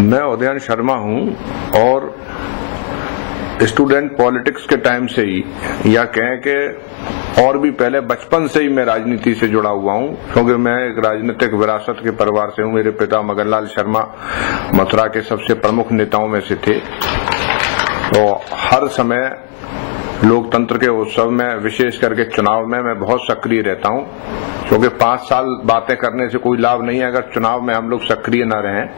मैं उदयन शर्मा हूं और स्टूडेंट पॉलिटिक्स के टाइम से ही या कहें कि और भी पहले बचपन से ही मैं राजनीति से जुड़ा हुआ हूं, क्योंकि मैं एक राजनीतिक विरासत के परिवार से हूं। मेरे पिता मगनलाल शर्मा मथुरा के सबसे प्रमुख नेताओं में से थे। तो हर समय लोकतंत्र के उत्सव में, विशेष करके चुनाव में मैं बहुत सक्रिय रहता हूं, क्योंकि 5 साल बातें करने से कोई लाभ नहीं है अगर चुनाव में हम लोग सक्रिय न रहें।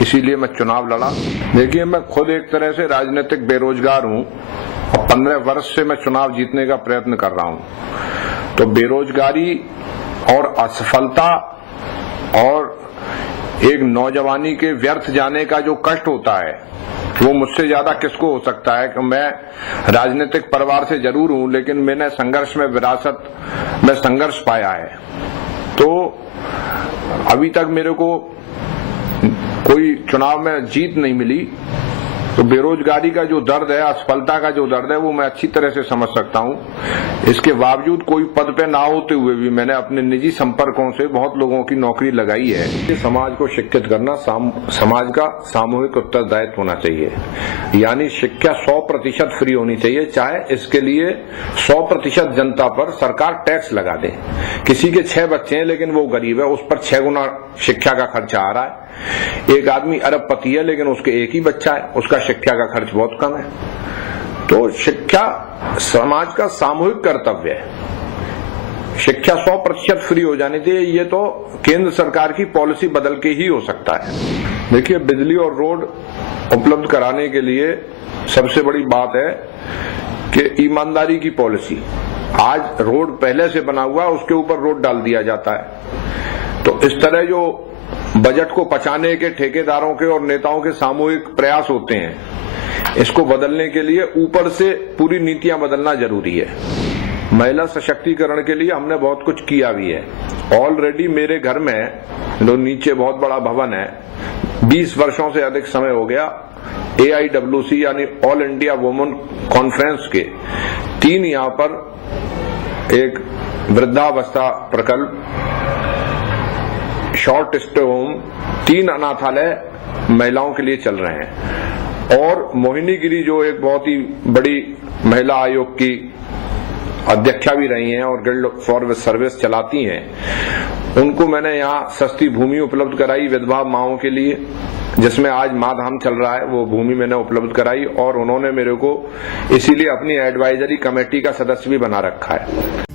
इसीलिए मैं चुनाव लड़ा। देखिए, मैं खुद एक तरह से राजनीतिक बेरोजगार हूं और 15 वर्ष से मैं चुनाव जीतने का प्रयत्न कर रहा हूं। तो बेरोजगारी और असफलता और एक नौजवानी के व्यर्थ जाने का जो कष्ट होता है, वो मुझसे ज्यादा किसको हो सकता है। कि मैं राजनीतिक परिवार से जरूर हूं, लेकिन मैंने संघर्ष में, विरासत में संघर्ष पाया है। तो अभी तक मेरे को कोई चुनाव में जीत नहीं मिली। तो बेरोजगारी का जो दर्द है, असफलता का जो दर्द है, वो मैं अच्छी तरह से समझ सकता हूं। इसके बावजूद कोई पद पे ना होते हुए भी मैंने अपने निजी संपर्कों से बहुत लोगों की नौकरी लगाई है। समाज को शिक्षित करना समाज का सामूहिक उत्तरदायित्व होना चाहिए। यानी शिक्षा 100% फ्री होनी चाहिए, चाहे इसके लिए 100% जनता पर सरकार टैक्स लगा दे। किसी के 6 बच्चे हैं लेकिन वो गरीब है, उस पर 6 गुना शिक्षा का खर्चा आ रहा है। एक आदमी अरबपति है लेकिन उसके एक ही बच्चा है, उसका शिक्षा का खर्च बहुत कम है। तो शिक्षा समाज का सामूहिक कर्तव्य है। शिक्षा 100% फ्री हो जानी चाहिए। ये तो केंद्र सरकार की पॉलिसी बदल के ही हो सकता है। देखिए, बिजली और रोड उपलब्ध कराने के लिए सबसे बड़ी बात है कि ईमानदारी की पॉलिसी। आज रोड पहले से बना हुआ है, उसके ऊपर रोड डाल दिया जाता है। तो इस तरह जो बजट को पचाने के ठेकेदारों के और नेताओं के सामूहिक प्रयास होते हैं, इसको बदलने के लिए ऊपर से पूरी नीतियां बदलना जरूरी है। महिला सशक्तिकरण के लिए हमने बहुत कुछ किया भी है। ऑलरेडी मेरे घर में जो नीचे बहुत बड़ा भवन है, 20 वर्षों से अधिक समय हो गया, AIWC यानी ऑल इंडिया वुमेन कॉन्फ्रेंस के 3 यहाँ पर एक वृद्धावस्था प्रकल्प, शॉर्ट स्टे होम, 3 अनाथालय महिलाओं के लिए चल रहे हैं। और मोहिनी गिरी जो एक बहुत ही बड़ी महिला आयोग की अध्यक्षा भी रही हैं और गिल्ड फॉर सर्विस चलाती हैं, उनको मैंने यहाँ सस्ती भूमि उपलब्ध कराई विधवा माओं के लिए, जिसमें आज माधाम चल रहा है। वो भूमि मैंने उपलब्ध कराई और उन्होंने मेरे को इसीलिए अपनी एडवाइजरी कमेटी का सदस्य भी बना रखा है।